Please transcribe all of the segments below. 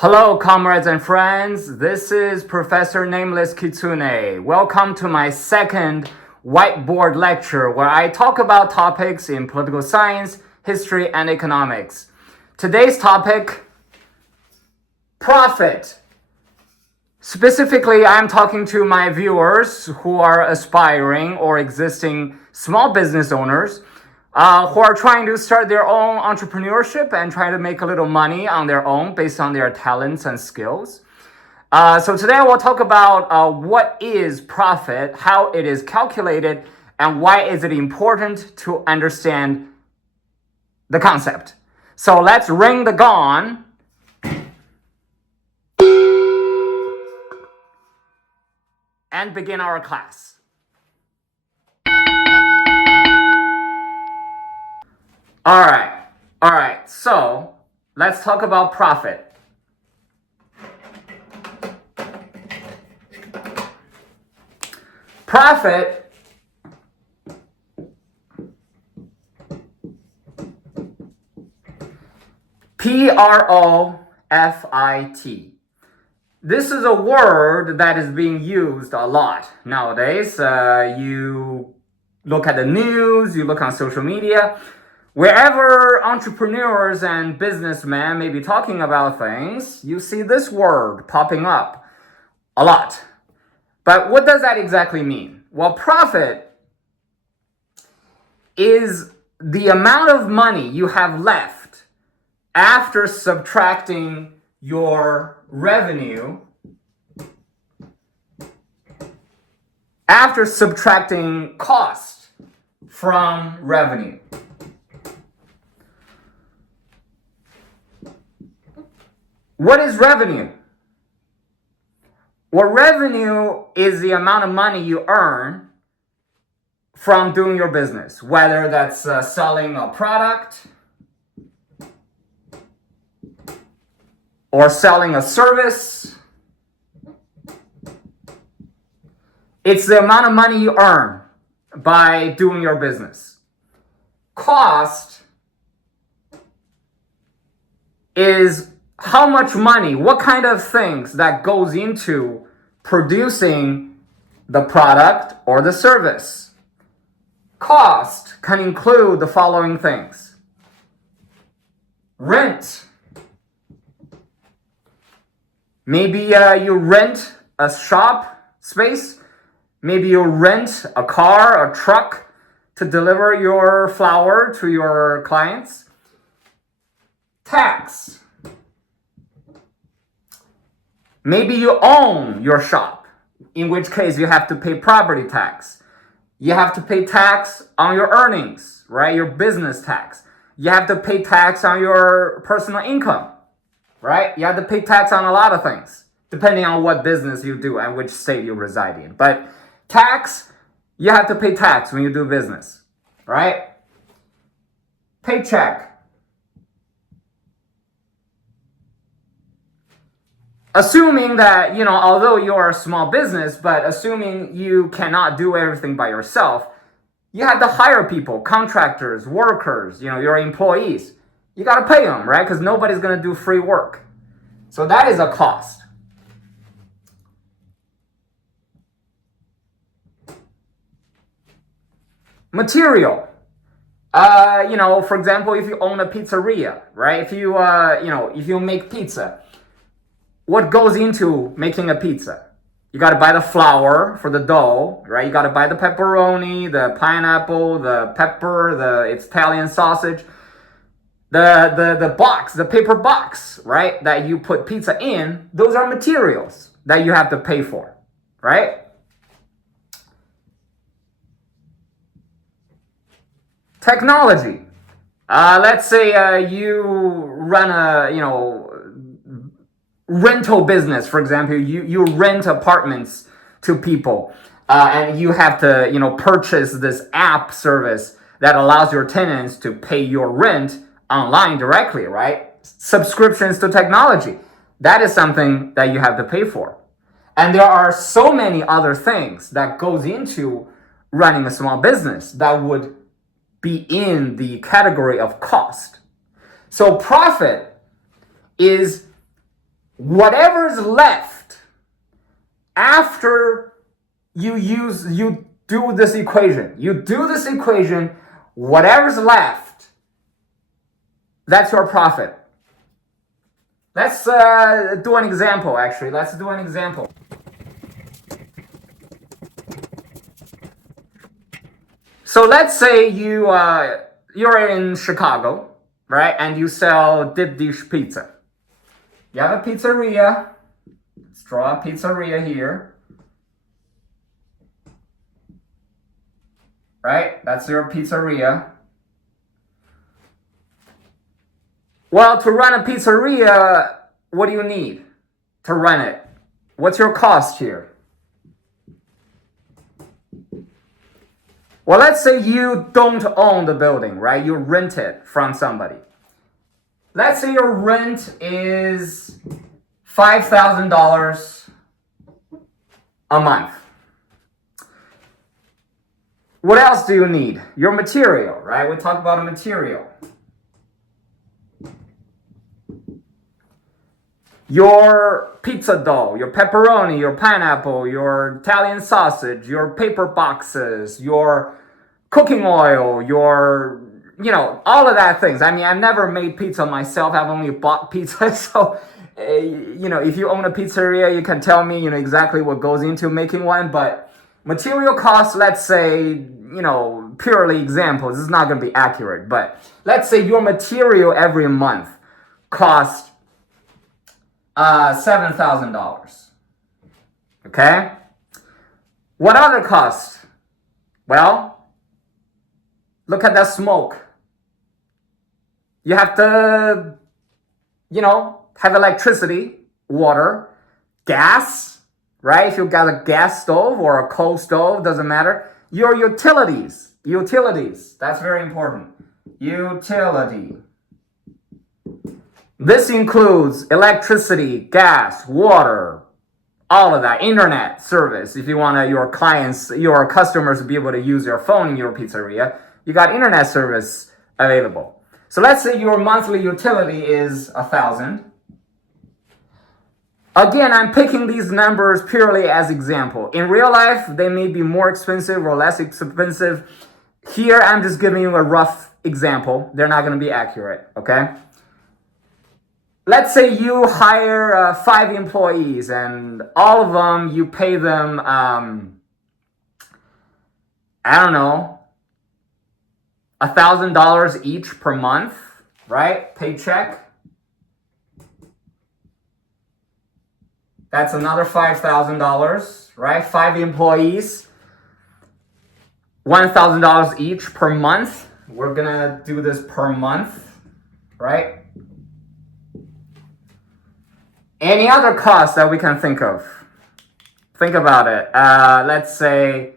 Hello, comrades and friends. This is Professor Nameless Kitsune. Welcome to my second whiteboard lecture where I talk about topics in political science, history, and economics. Today's topic, profit. Specifically, I'm talking to my viewers who are aspiring or existing small business owners who are trying to start their own entrepreneurship and trying to make a little money on their own based on their talents and skills. So today I will talk about what is profit, how it is calculated, and why is it important to understand the concept. So let's ring the gong and begin our class. All right, so let's talk about profit. Profit P-R-O-F-I-T. This is a word that is being used a lot nowadays. You look at the news, you look on social media. Wherever entrepreneurs and businessmen may be talking about things, you see this word popping up a lot. But what does that exactly mean? Well, profit is the amount of money you have left after subtracting your revenue, after subtracting cost from revenue. What is revenue? Well, revenue is the amount of money you earn from doing your business, whether that's selling a product or selling a service. It's the amount of money you earn by doing your business. Cost is how much money, what kind of things that goes into producing the product or the service. Cost can include the following things. Rent. Maybe you rent a shop space. Maybe you rent a car, a truck to deliver your flour to your clients. Tax. Maybe you own your shop, in which case you have to pay property tax. You have to pay tax on your earnings, right? Your business tax. You have to pay tax on your personal income, right? You have to pay tax on a lot of things, depending on what business you do and which state you reside in. But tax, you have to pay tax when you do business, right? Paycheck. Assuming that, although you're a small business, but assuming you cannot do everything by yourself, you have to hire people, contractors, workers, your employees. You got to pay them, right? Because nobody's going to do free work. So that is a cost. Material. For example, if you own a pizzeria, right? If you make pizza, what goes into making a pizza? You got to buy the flour for the dough, right? You got to buy the pepperoni, the pineapple, the pepper, the Italian sausage, the box, the paper box, right? That you put pizza in. Those are materials that you have to pay for, right? Technology. Let's say you run a, rental business, for example. You rent apartments to people, and you have to, purchase this app service that allows your tenants to pay your rent online directly, right? Subscriptions to technology. That is something that you have to pay for. And there are so many other things that goes into running a small business that would be in the category of cost. So profit is whatever's left after you do this equation, whatever's left, that's your profit. Let's do an example, actually. Let's do an example. So let's say you're in Chicago, right? And you sell deep dish pizza. You have a pizzeria. Let's draw a pizzeria here. Right? That's your pizzeria. Well, to run a pizzeria, what do you need to run it? What's your cost here? Well, let's say you don't own the building, right? You rent it from somebody. Let's say your rent is $5,000 a month. What else do you need? Your material, right? We talk about a material. Your pizza dough, your pepperoni, your pineapple, your Italian sausage, your paper boxes, your cooking oil, your, all of that things. I mean, I've never made pizza myself. I've only bought pizza. So, if you own a pizzeria, you can tell me, exactly what goes into making one. But material costs, let's say, purely examples. This is not going to be accurate. But let's say your material every month costs $7,000. Okay? What other costs? Well, look at that smoke. You have to, have electricity, water, gas, right? If you've got a gas stove or a coal stove, doesn't matter. Your utilities, that's very important. Utility. This includes electricity, gas, water, all of that, internet service. If you want your customers to be able to use your phone in your pizzeria, you got internet service available. So let's say your monthly utility is $1,000. Again, I'm picking these numbers purely as example. In real life, they may be more expensive or less expensive. Here, I'm just giving you a rough example. They're not going to be accurate, okay? Let's say you hire 5 employees and all of them, you pay them, $1,000 each per month, right? Paycheck. That's another $5,000, right? 5 employees, $1,000 each per month. We're gonna do this per month, right? Any other costs that we can think of? Think about it. Let's say,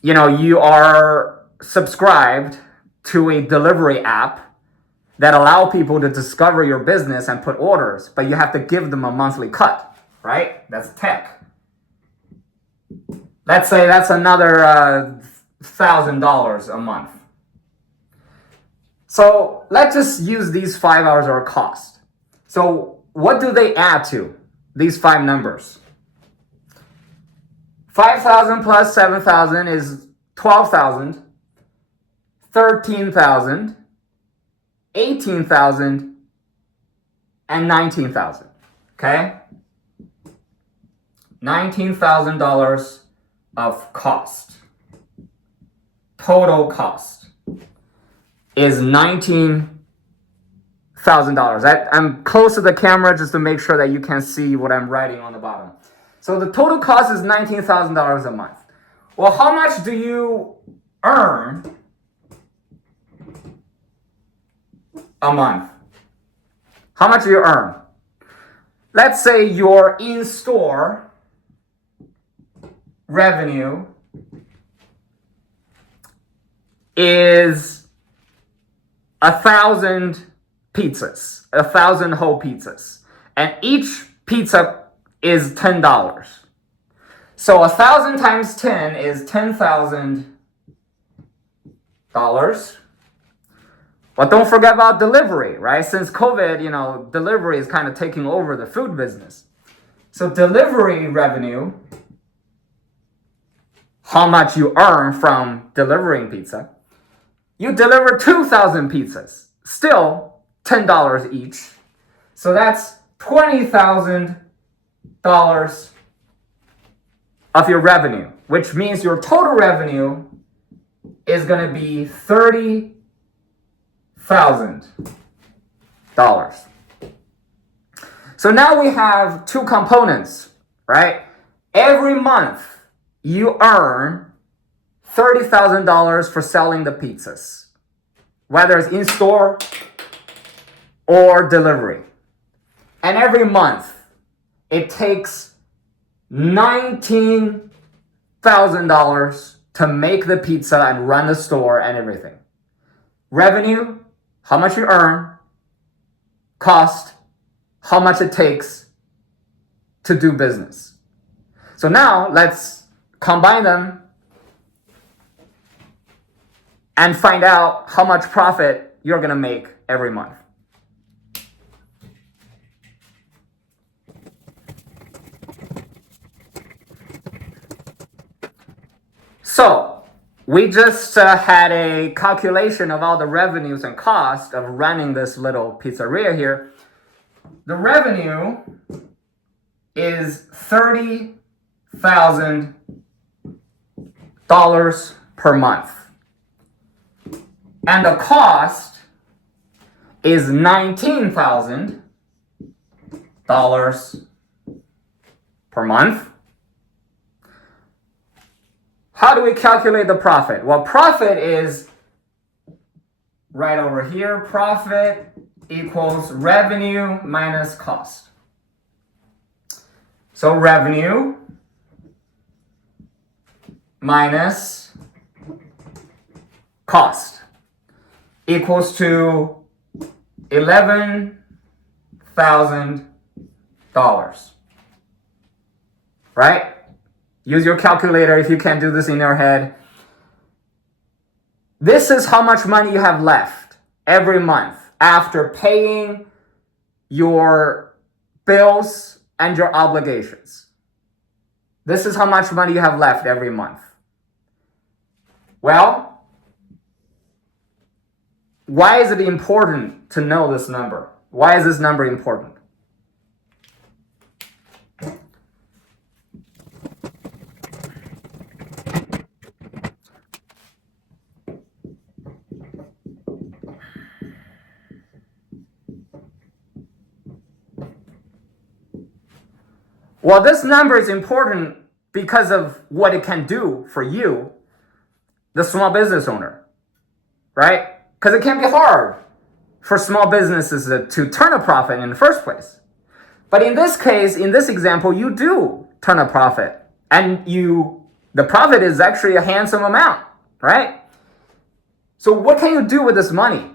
you are subscribed to a delivery app that allow people to discover your business and put orders, but you have to give them a monthly cut, right? That's tech. Let's say that's another $1,000 a month. So let's just use these 5 hours or cost. So what do they add to, these 5 numbers? 5,000 plus 7,000 is 12,000, 13,000, 18,000, and 19,000. Okay? $19,000 of cost. Total cost is $19,000. I'm close to the camera just to make sure that you can see what I'm writing on the bottom. So the total cost is $19,000 a month. Well, how much do you earn a month? How much do you earn? Let's say your in-store revenue is 1,000 pizzas, 1,000 whole pizzas, and each pizza is $10. So 1,000 times 10 is $10,000, But don't forget about delivery, right? Since COVID, delivery is kind of taking over the food business. So delivery revenue, how much you earn from delivering pizza. You deliver 2,000 pizzas, still $10 each. So that's $20,000 of your revenue, which means your total revenue is going to be $30,000. So now we have two components, right? Every month you earn $30,000 for selling the pizzas, whether it's in store or delivery. And every month it takes $19,000 to make the pizza and run the store and everything. Revenue, how much you earn. Cost, how much it takes to do business. So now let's combine them and find out how much profit you're going to make every month. So we just had a calculation of all the revenues and costs of running this little pizzeria here. The revenue is $30,000 per month. And the cost is $19,000 per month. How do we calculate the profit? Well, profit is right over here. Profit equals revenue minus cost. So revenue minus cost equals to $11,000. Right? Use your calculator if you can't do this in your head. This is how much money you have left every month after paying your bills and your obligations. This is how much money you have left every month. Well, why is it important to know this number? Why is this number important? Well, this number is important because of what it can do for you, the small business owner, right? Because it can be hard for small businesses to turn a profit in the first place. But in this case, in this example, you do turn a profit. And the profit is actually a handsome amount, right? So what can you do with this money?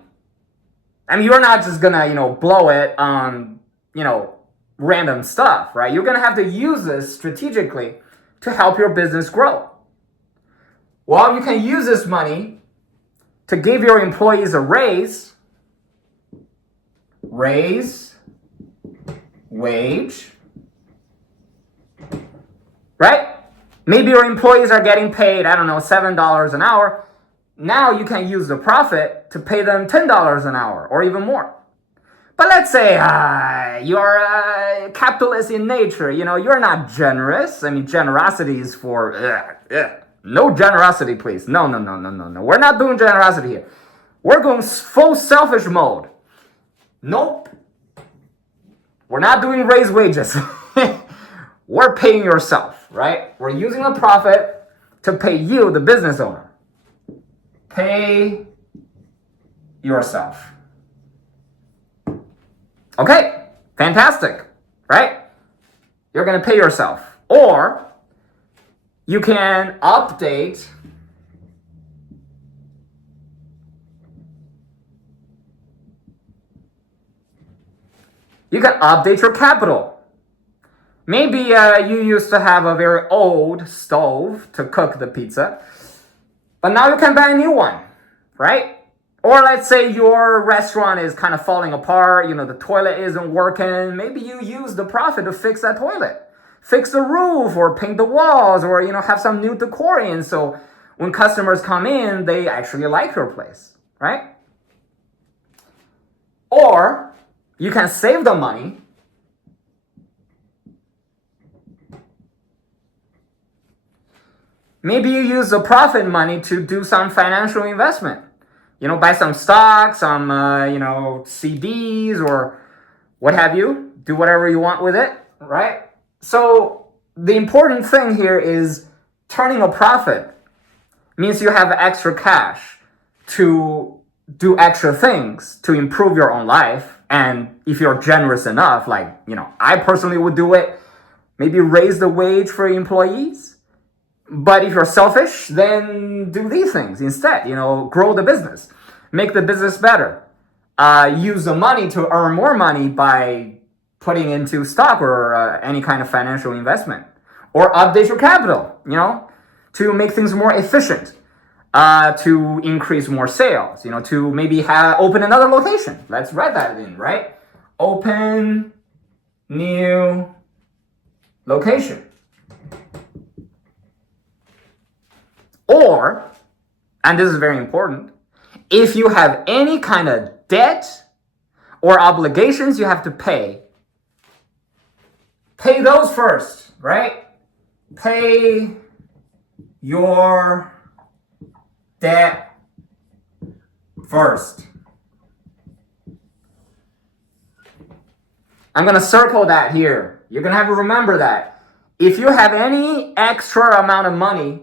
I mean, you're not just gonna, blow it on, random stuff, right? You're going to have to use this strategically to help your business grow. Well, you can use this money to give your employees a raise, wage, right? Maybe your employees are getting paid, $7 an hour. Now you can use the profit to pay them $10 an hour or even more. But let's say you're capitalist in nature. You're not generous. I mean, generosity is for... No generosity, please. No. We're not doing generosity here. We're going full selfish mode. Nope. We're not doing raise wages. We're paying yourself, right? We're using the profit to pay you, the business owner. Pay yourself. Okay, fantastic, right? You're going to pay yourself. Or you can update your capital. Maybe you used to have a very old stove to cook the pizza, but now you can buy a new one, right? Or let's say your restaurant is kind of falling apart, the toilet isn't working. Maybe you use the profit to fix that toilet. Fix the roof or paint the walls or, have some new decor in. So when customers come in, they actually like your place, right? Or you can save the money. Maybe you use the profit money to do some financial investment. Buy some stocks, some, CDs or what have you. Do whatever you want with it, right? So the important thing here is turning a profit means you have extra cash to do extra things to improve your own life. And if you're generous enough, like, I personally would do it, maybe raise the wage for employees. But if you're selfish, then do these things instead. Grow the business, make the business better. Use the money to earn more money by putting into stock or any kind of financial investment, or update your capital. To make things more efficient, to increase more sales. To maybe open another location. Let's write that in, right? Open new location. Or, and this is very important, if you have any kind of debt or obligations you have to pay those first, right? Pay your debt first. I'm going to circle that here. You're going to have to remember that. If you have any extra amount of money,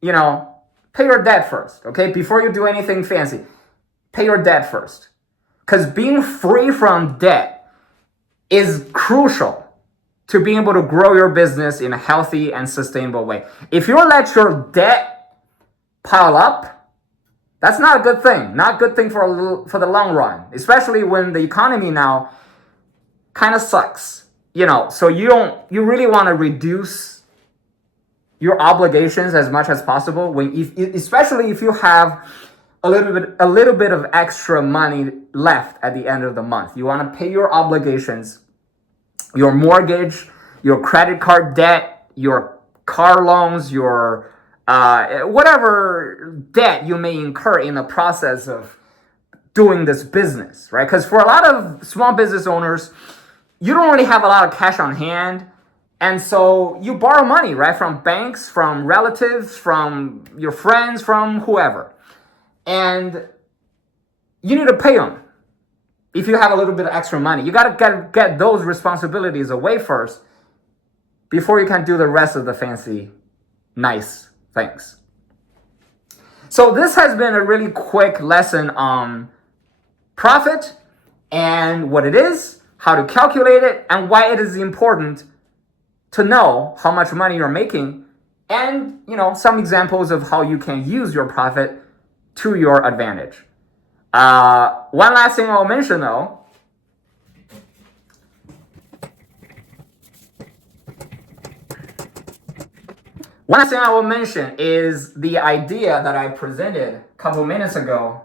pay your debt first, okay? Before you do anything fancy, pay your debt first. Because being free from debt is crucial to being able to grow your business in a healthy and sustainable way. If you let your debt pile up, that's not a good thing. Not a good thing for the long run, especially when the economy now kind of sucks. So you really want to reduce your obligations as much as possible, especially if you have a little bit of extra money left at the end of the month. You want to pay your obligations, your mortgage, your credit card debt, your car loans, your whatever debt you may incur in the process of doing this business, right? Because for a lot of small business owners, you don't really have a lot of cash on hand. And so you borrow money, right? From banks, from relatives, from your friends, from whoever. And you need to pay them. If you have a little bit of extra money, you got to get those responsibilities away first before you can do the rest of the fancy, nice things. So this has been a really quick lesson on profit and what it is, how to calculate it, and why it is important to know how much money you're making, and some examples of how you can use your profit to your advantage. One last thing I'll mention though. One last thing I will mention is the idea that I presented a couple minutes ago.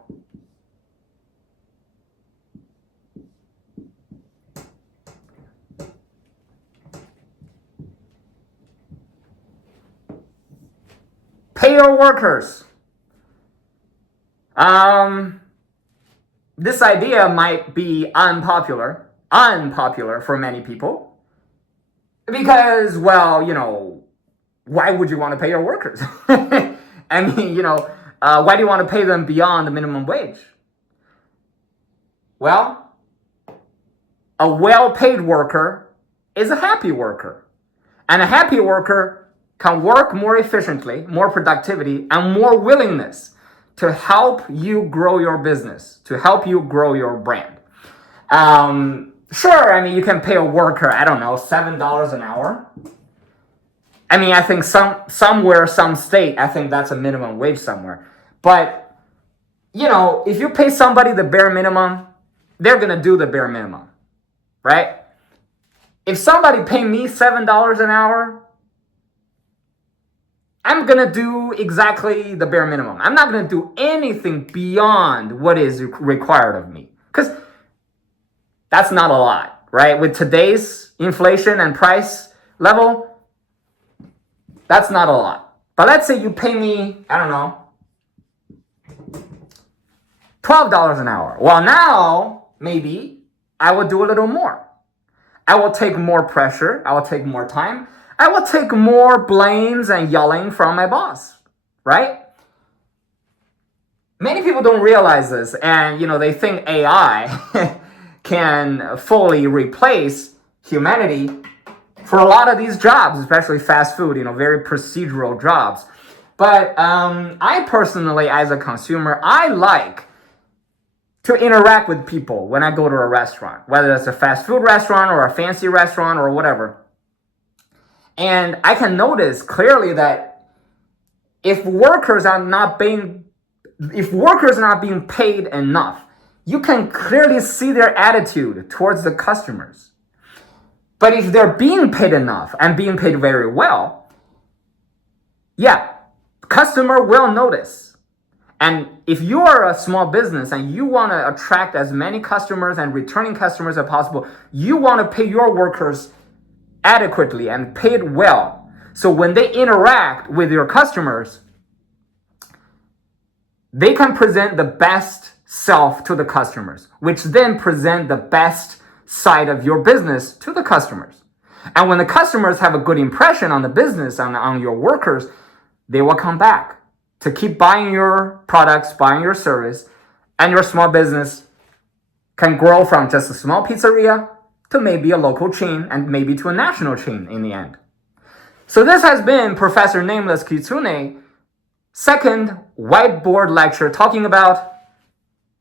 Pay your workers. This idea might be unpopular for many people. Because, why would you want to pay your workers? I mean, why do you want to pay them beyond the minimum wage? Well, a well-paid worker is a happy worker. And a happy worker can work more efficiently, more productivity, and more willingness to help you grow your business, to help you grow your brand. Sure, you can pay a worker, I don't know, $7 an hour. I think some state, I think that's a minimum wage somewhere. But, if you pay somebody the bare minimum, they're going to do the bare minimum, right? If somebody paid me $7 an hour, I'm gonna do exactly the bare minimum. I'm not gonna do anything beyond what is required of me. Because that's not a lot, right? With today's inflation and price level, that's not a lot. But let's say you pay me, I don't know, $12 an hour. Well, now, maybe I will do a little more. I will take more pressure. I will take more time. I will take more blames and yelling from my boss, right? Many people don't realize this, and they think AI can fully replace humanity for a lot of these jobs, especially fast food, very procedural jobs. But I personally, as a consumer, I like to interact with people when I go to a restaurant, whether it's a fast food restaurant or a fancy restaurant or whatever. And I can notice clearly that if workers are not being paid enough, you can clearly see their attitude towards the customers. But if they're being paid enough and being paid very well, yeah, customer will notice. And if you're a small business and you want to attract as many customers and returning customers as possible, you want to pay your workers adequately and paid well. So when they interact with your customers, they can present the best self to the customers, which then present the best side of your business to the customers. And when the customers have a good impression on the business, on your workers, they will come back to keep buying your products, buying your service, and your small business can grow from just a small pizzeria to maybe a local chain and maybe to a national chain in the end. So this has been Professor Nameless Kitsune, second whiteboard lecture talking about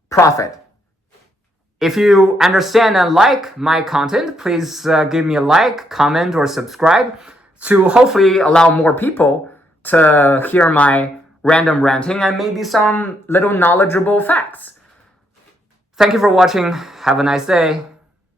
profit. If you understand and like my content, please give me a like, comment, or subscribe to hopefully allow more people to hear my random ranting and maybe some little knowledgeable facts. Thank you for watching. Have a nice day.